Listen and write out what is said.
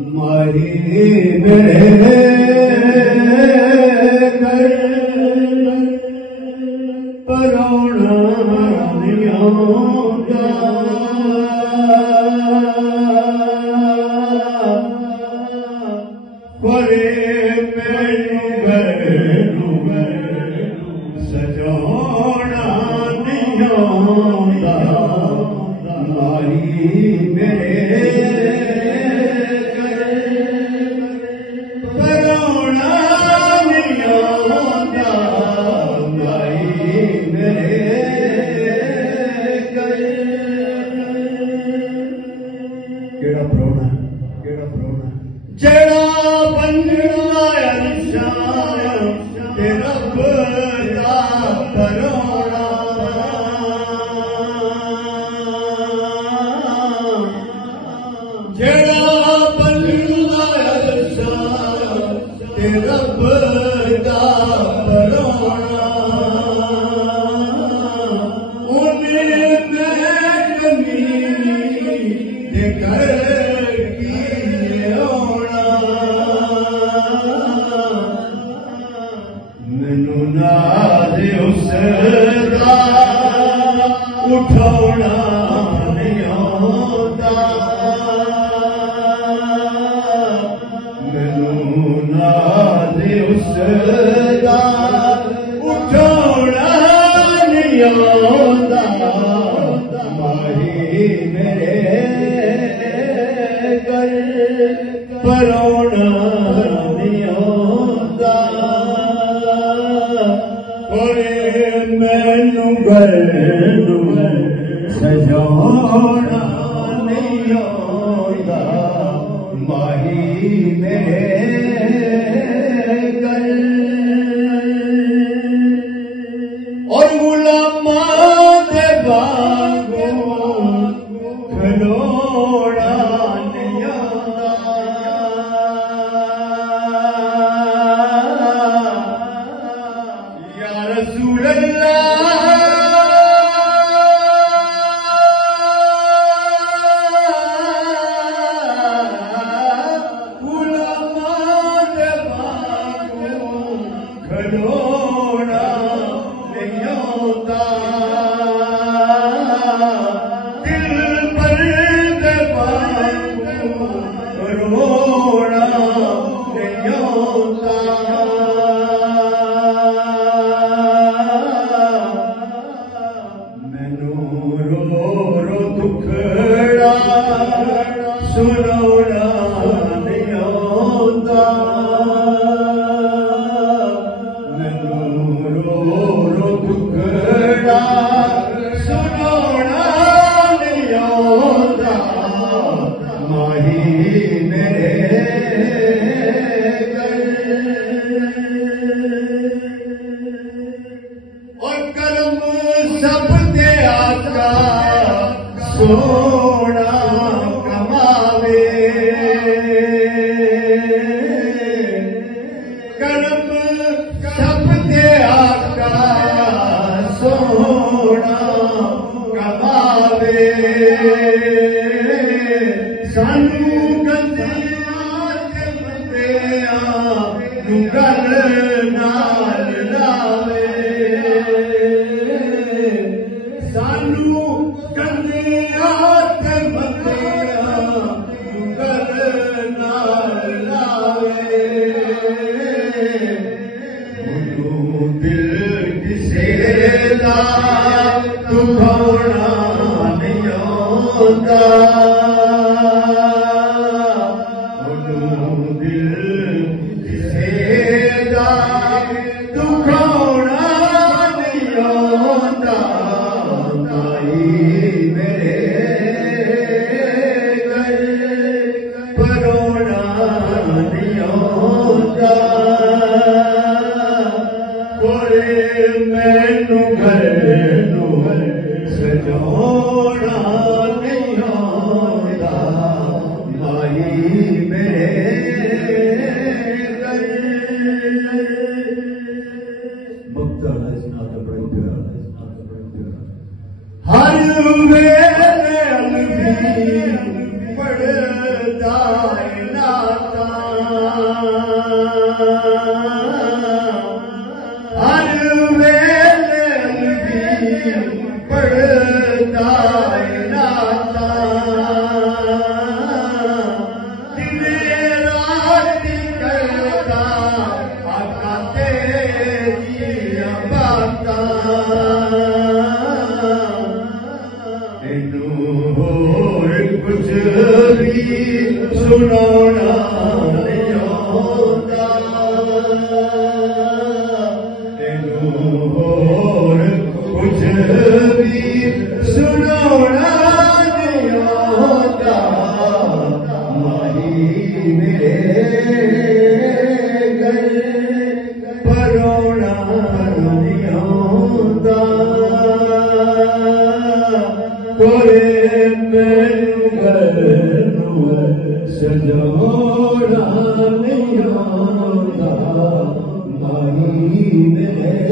माही मेरे घर परोना नहीं आउंदा कोरे मैनू घर सजाना नहीं आउंदा माही मेरे जड़ा बंदना तेरा बड़ा परोना जड़ा बंदना तेरा बड़ा परोना उन्हें मैं कमी देकर मैनू नाज उसदा उठाना नहीं आउंदा मैनू नाज उसदा उठाना नहीं आउंदा माही मेरे घर परोना नहीं आउंदा मैनू घर सजाना नहीं आउंदा माही मेरे घर और गुलामा दे बागों खलोना नहीं आउंदा या रसूल अल्लाह खलोना नहीं आउंदा दिल पर रोना नहीं आउंदा मैनू रो रो दुखड़ा सुनौना नहीं आउंदा सुनौना नहीं आउंदा माही मेरे घर और करम सब दे आका सोना कमावे करम सब दे आका सोना कमावे सानू गंदियां ते बंदियां नू गल नाल लावे सानू गंदियां ते बंदियां नू गल नाल लावे दिल किसे दा दुखाना नहीं आउंदा दिल किसे दा दुखाना नहीं आउंदा माही मेरे घर परोना नहीं आउंदा मैनू घर सजाना नहीं आउंदा माही मेरे घर हर वेले पढ़दा ना सुनाना नहीं होता तेनू होर कुछ भी सुनाना नहीं होता माही मेरे घर परोना नहीं होता कोई मैनू घर सजोड़ा नहीं होता माही मेरे